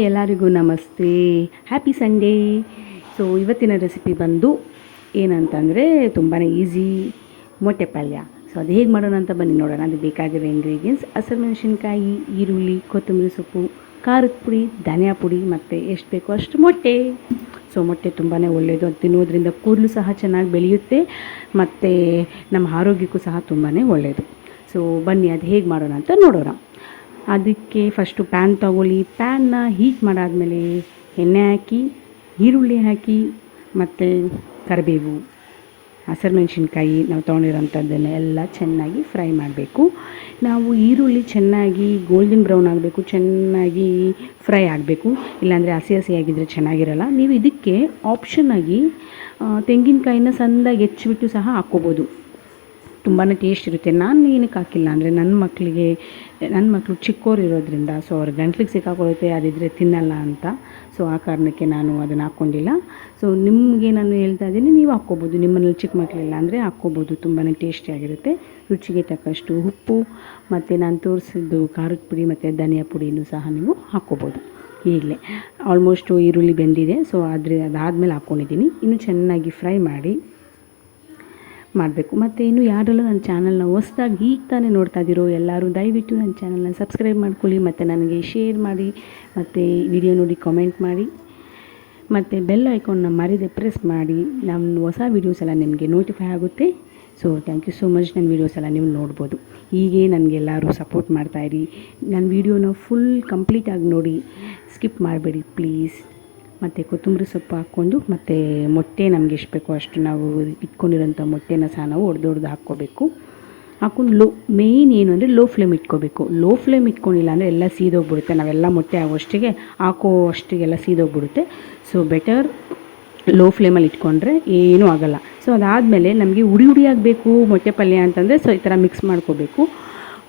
Hi ಎಲ್ಲರಿಗೂ ನಮಸ್ತೆ, happy Sunday. So ಇವತ್ತಿನ ರೆಸಿಪಿ ಬಂದು ಏನಂತಂದರೆ ತುಂಬಾ ಈಸಿ ಮೊಟ್ಟೆ ಪಲ್ಯ. ಸೊ ಅದು ಹೇಗೆ ಮಾಡೋಣ ಅಂತ ಬನ್ನಿ ನೋಡೋಣ. ಅದು ಬೇಕಾಗಿರೋ ಇಂಗ್ರೀಡಿಯೆಂಟ್ಸ್ ಹಸಿಮೆಣಸಿನ್ಕಾಯಿ, ಈರುಳ್ಳಿ, ಕೊತ್ತಂಬರಿ ಸೊಪ್ಪು, ಖಾರದ ಪುಡಿ, ಧನಿಯಾ ಪುಡಿ ಮತ್ತು ಎಷ್ಟು ಬೇಕೋ ಅಷ್ಟು ಮೊಟ್ಟೆ. ಸೊ ಮೊಟ್ಟೆ ತುಂಬಾ ಒಳ್ಳೆಯದು, ಅದು ತಿನ್ನೋದ್ರಿಂದ ಕೂದಲು ಸಹ ಚೆನ್ನಾಗಿ ಬೆಳೆಯುತ್ತೆ ಮತ್ತು ನಮ್ಮ ಆರೋಗ್ಯಕ್ಕೂ ಸಹ ತುಂಬಾ ಒಳ್ಳೆಯದು. ಸೊ ಬನ್ನಿ ಅದು ಹೇಗೆ ಮಾಡೋಣ ಅಂತ ನೋಡೋಣ. ಅದಕ್ಕೆ ಫಸ್ಟು ಪ್ಯಾನ್ ತಗೊಳ್ಳಿ. ಪ್ಯಾನ್ನ ಹೀಟ್ ಮಾಡಾದಮೇಲೆ ಎಣ್ಣೆ ಹಾಕಿ, ಈರುಳ್ಳಿ ಹಾಕಿ ಮತ್ತು ಕರಿಬೇವು, ಹಸಿಮೆಣಸಿನ್ಕಾಯಿ ನಾವು ತೊಗೊಂಡಿರೋಂಥದ್ದನ್ನೆಲ್ಲ ಚೆನ್ನಾಗಿ ಫ್ರೈ ಮಾಡಬೇಕು. ನಾವು ಈರುಳ್ಳಿ ಚೆನ್ನಾಗಿ ಗೋಲ್ಡನ್ ಬ್ರೌನ್ ಆಗಬೇಕು, ಚೆನ್ನಾಗಿ ಫ್ರೈ ಆಗಬೇಕು, ಇಲ್ಲಾಂದರೆ ಹಸಿ ಹಸಿಯಾಗಿದ್ದರೆ ಚೆನ್ನಾಗಿರಲ್ಲ. ನೀವು ಇದಕ್ಕೆ ಆಪ್ಷನ್ನಾಗಿ ತೆಂಗಿನಕಾಯಿನ ಸಣ್ಣದಾಗಿ ಹೆಚ್ಚಿಬಿಟ್ಟು ಸಹ ಹಾಕ್ಕೋಬೋದು, ತುಂಬಾ ಟೇಸ್ಟ್ ಇರುತ್ತೆ. ನಾನು ಏನಕ್ಕೆ ಹಾಕಿಲ್ಲ ಅಂದರೆ ನನ್ನ ಮಕ್ಕಳು ಚಿಕ್ಕವರು ಇರೋದ್ರಿಂದ ಸೊ ಅವ್ರ ಗಂಟ್ಲಿಗೆ ಸಿಕ್ಕಾಕೊಳ್ಳುತ್ತೆ, ಅದಿದ್ದರೆ ತಿನ್ನಲ್ಲ ಅಂತ. ಸೊ ಆ ಕಾರಣಕ್ಕೆ ನಾನು ಅದನ್ನು ಹಾಕ್ಕೊಂಡಿಲ್ಲ. ಸೊ ನಿಮಗೆ ನಾನು ಹೇಳ್ತಾ ಇದ್ದೀನಿ, ನೀವು ಹಾಕ್ಕೋಬೋದು. ನಿಮ್ಮನೇಲಿ ಚಿಕ್ಕ ಮಕ್ಕಳಿಲ್ಲ ಅಂದರೆ ಹಾಕ್ಕೋಬೋದು, ತುಂಬಾ ಟೇಸ್ಟಿಯಾಗಿರುತ್ತೆ. ರುಚಿಗೆ ತಕ್ಕಷ್ಟು ಉಪ್ಪು ಮತ್ತು ನಾನು ತೋರಿಸಿದ್ದು ಖಾರದ ಪುಡಿ ಮತ್ತು ಧನಿಯಾ ಪುಡಿನೂ ಸಹ ನೀವು ಹಾಕ್ಕೋಬೋದು. ಈಗಲೇ ಆಲ್ಮೋಸ್ಟು ಈರುಳ್ಳಿ ಬೆಂದಿದೆ, ಸೊ ಅದಾದಮೇಲೆ ಹಾಕ್ಕೊಂಡಿದ್ದೀನಿ. ಇನ್ನು ಚೆನ್ನಾಗಿ ಫ್ರೈ ಮಾಡಬೇಕು. ಮತ್ತು ಇನ್ನು ಯಾರೆಲ್ಲ ನನ್ನ ಚಾನಲ್ನ ಹೊಸದಾಗಿ ಈಗ ತಾನೇ ನೋಡ್ತಾ ಇದ್ದೀರೋ ಎಲ್ಲರೂ ದಯವಿಟ್ಟು ನನ್ನ ಚಾನಲ್ನ ಸಬ್ಸ್ಕ್ರೈಬ್ ಮಾಡ್ಕೊಳ್ಳಿ ಮತ್ತು ನನಗೆ ಶೇರ್ ಮಾಡಿ ಮತ್ತು ವಿಡಿಯೋ ನೋಡಿ ಕಾಮೆಂಟ್ ಮಾಡಿ ಮತ್ತು ಬೆಲ್ ಐಕಾನ್ನ ಮರಿದೆ ಪ್ರೆಸ್ ಮಾಡಿ. ನಮ್ಮ ಹೊಸ ವೀಡಿಯೋಸ್ ಎಲ್ಲ ನಿಮಗೆ ನೋಟಿಫೈ ಆಗುತ್ತೆ. So thank you so much. ನನ್ನ ವೀಡಿಯೋಸ್ ಎಲ್ಲ ನೀವು ನೋಡ್ಬೋದು. ಹೀಗೆ ನನಗೆಲ್ಲರೂ ಸಪೋರ್ಟ್ ಮಾಡ್ತಾಯಿರಿ. ನನ್ನ ವೀಡಿಯೋನ ಫುಲ್ ಕಂಪ್ಲೀಟಾಗಿ ನೋಡಿ, ಸ್ಕಿಪ್ ಮಾಡಬೇಡಿ ಪ್ಲೀಸ್. ಮತ್ತು ಕೊತ್ತಂಬರಿ ಸೊಪ್ಪು ಹಾಕ್ಕೊಂಡು ಮತ್ತು ಮೊಟ್ಟೆ ನಮಗೆ ಎಷ್ಟು ಬೇಕೋ ಅಷ್ಟು ನಾವು ಇಟ್ಕೊಂಡಿರೋಂಥ ಮೊಟ್ಟೆನ ಸಹ ನಾವು ಹೊಡೆದು ಹಾಕ್ಕೋಬೇಕು. ಹಾಕ್ಕೊಂಡು ಮೇಯ್ನ್ ಏನು ಅಂದರೆ ಲೋ ಫ್ಲೇಮ್ ಇಟ್ಕೋಬೇಕು. ಲೋ ಫ್ಲೇಮ್ ಇಟ್ಕೊಂಡಿಲ್ಲ ಅಂದರೆ ಎಲ್ಲ ಸೀದೋಗ್ಬಿಡುತ್ತೆ. ನಾವೆಲ್ಲ ಮೊಟ್ಟೆ ಹಾಕೋ ಅಷ್ಟಿಗೆಲ್ಲ ಸೀದೋಗ್ಬಿಡುತ್ತೆ. ಸೊ ಬೆಟರ್ ಲೋ ಫ್ಲೇಮಲ್ಲಿ ಇಟ್ಕೊಂಡ್ರೆ ಏನೂ ಆಗೋಲ್ಲ. ಸೊ ಅದಾದಮೇಲೆ ನಮಗೆ ಉಡಿ ಆಗಬೇಕು ಮೊಟ್ಟೆ ಪಲ್ಯ ಅಂತಂದರೆ ಸೊ ಈ ಥರ ಮಿಕ್ಸ್ ಮಾಡ್ಕೋಬೇಕು.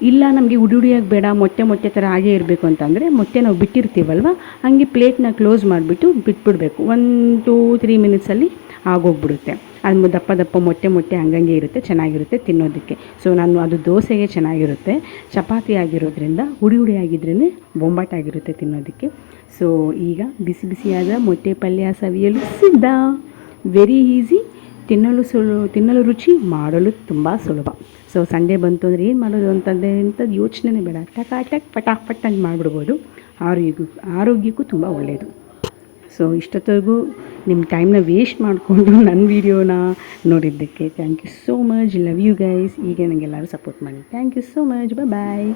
ಇಲ್ಲ ನಮಗೆ ಉಡಿಯಾಗಿ ಬೇಡ, ಮೊಟ್ಟೆ ಥರ ಹಾಗೇ ಇರಬೇಕು ಅಂತಂದರೆ ಮೊಟ್ಟೆ ನಾವು ಬಿಟ್ಟಿರ್ತೀವಲ್ವ, ಹಾಗೆ ಪ್ಲೇಟ್ನ ಕ್ಲೋಸ್ ಮಾಡಿಬಿಟ್ಟು ಬಿಟ್ಬಿಡಬೇಕು. 1-3 ಮಿನಿಟ್ಸಲ್ಲಿ ಆಗೋಗ್ಬಿಡುತ್ತೆ. ಅದು ದಪ್ಪ ಮೊಟ್ಟೆ ಹಂಗಂಗೆ ಇರುತ್ತೆ, ಚೆನ್ನಾಗಿರುತ್ತೆ ತಿನ್ನೋದಕ್ಕೆ. ಸೊ ಅದು ದೋಸೆಗೆ ಚೆನ್ನಾಗಿರುತ್ತೆ. ಚಪಾತಿ ಆಗಿರೋದ್ರಿಂದ ಉಡಿ ಆಗಿದ್ರೇ ಬೊಂಬಾಟಾಗಿರುತ್ತೆ ತಿನ್ನೋದಕ್ಕೆ. ಸೊ ಈಗ ಬಿಸಿಯಾದ ಮೊಟ್ಟೆ ಪಲ್ಯ ಸವಿಯಲು ಸಿದ್ಧ. ವೆರಿ ಈಸಿ, ತಿನ್ನಲು ರುಚಿ, ಮಾಡಲು ತುಂಬ ಸುಲಭ. ಸೊ ಸಂಡೇ ಬಂತು ಅಂದರೆ ಏನು ಮಾಡೋದು ಅಂಥದ್ದು ಯೋಚನೆ ಬೇಡ, ಟಕ್ ಪಟಾಕ್ ಅಂತ ಮಾಡಿಬಿಡ್ಬೋದು. ಆರೋಗ್ಯಕ್ಕೂ ತುಂಬ ಒಳ್ಳೆಯದು. ಸೊ ಇಷ್ಟೊತ್ತವರೆಗೂ ನಿಮ್ಮ ಟೈಮ್ನ ವೇಸ್ಟ್ ಮಾಡಿಕೊಂಡು ನನ್ನ ವೀಡಿಯೋನ ನೋಡಿದ್ದಕ್ಕೆ thank you so much. Love you guys. ಈಗ ನನಗೆಲ್ಲರೂ ಸಪೋರ್ಟ್ ಮಾಡಿ. Thank you so much. Bye.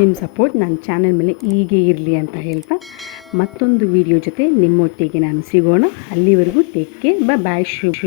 ನಿಮ್ಮ ಸಪೋರ್ಟ್ ನನ್ನ ಚಾನಲ್ ಮೇಲೆ ಹೀಗೆ ಇರಲಿ ಅಂತ ಹೇಳ್ತಾ ಮತ್ತೊಂದು ವೀಡಿಯೋ ಜೊತೆ ನಿಮ್ಮೊಟ್ಟಿಗೆ ನಾನು ಸಿಗೋಣ. ಅಲ್ಲಿವರೆಗೂ ಟೇಕ್ ಕೇರ್. ಬಾಯ್. ಶುಭ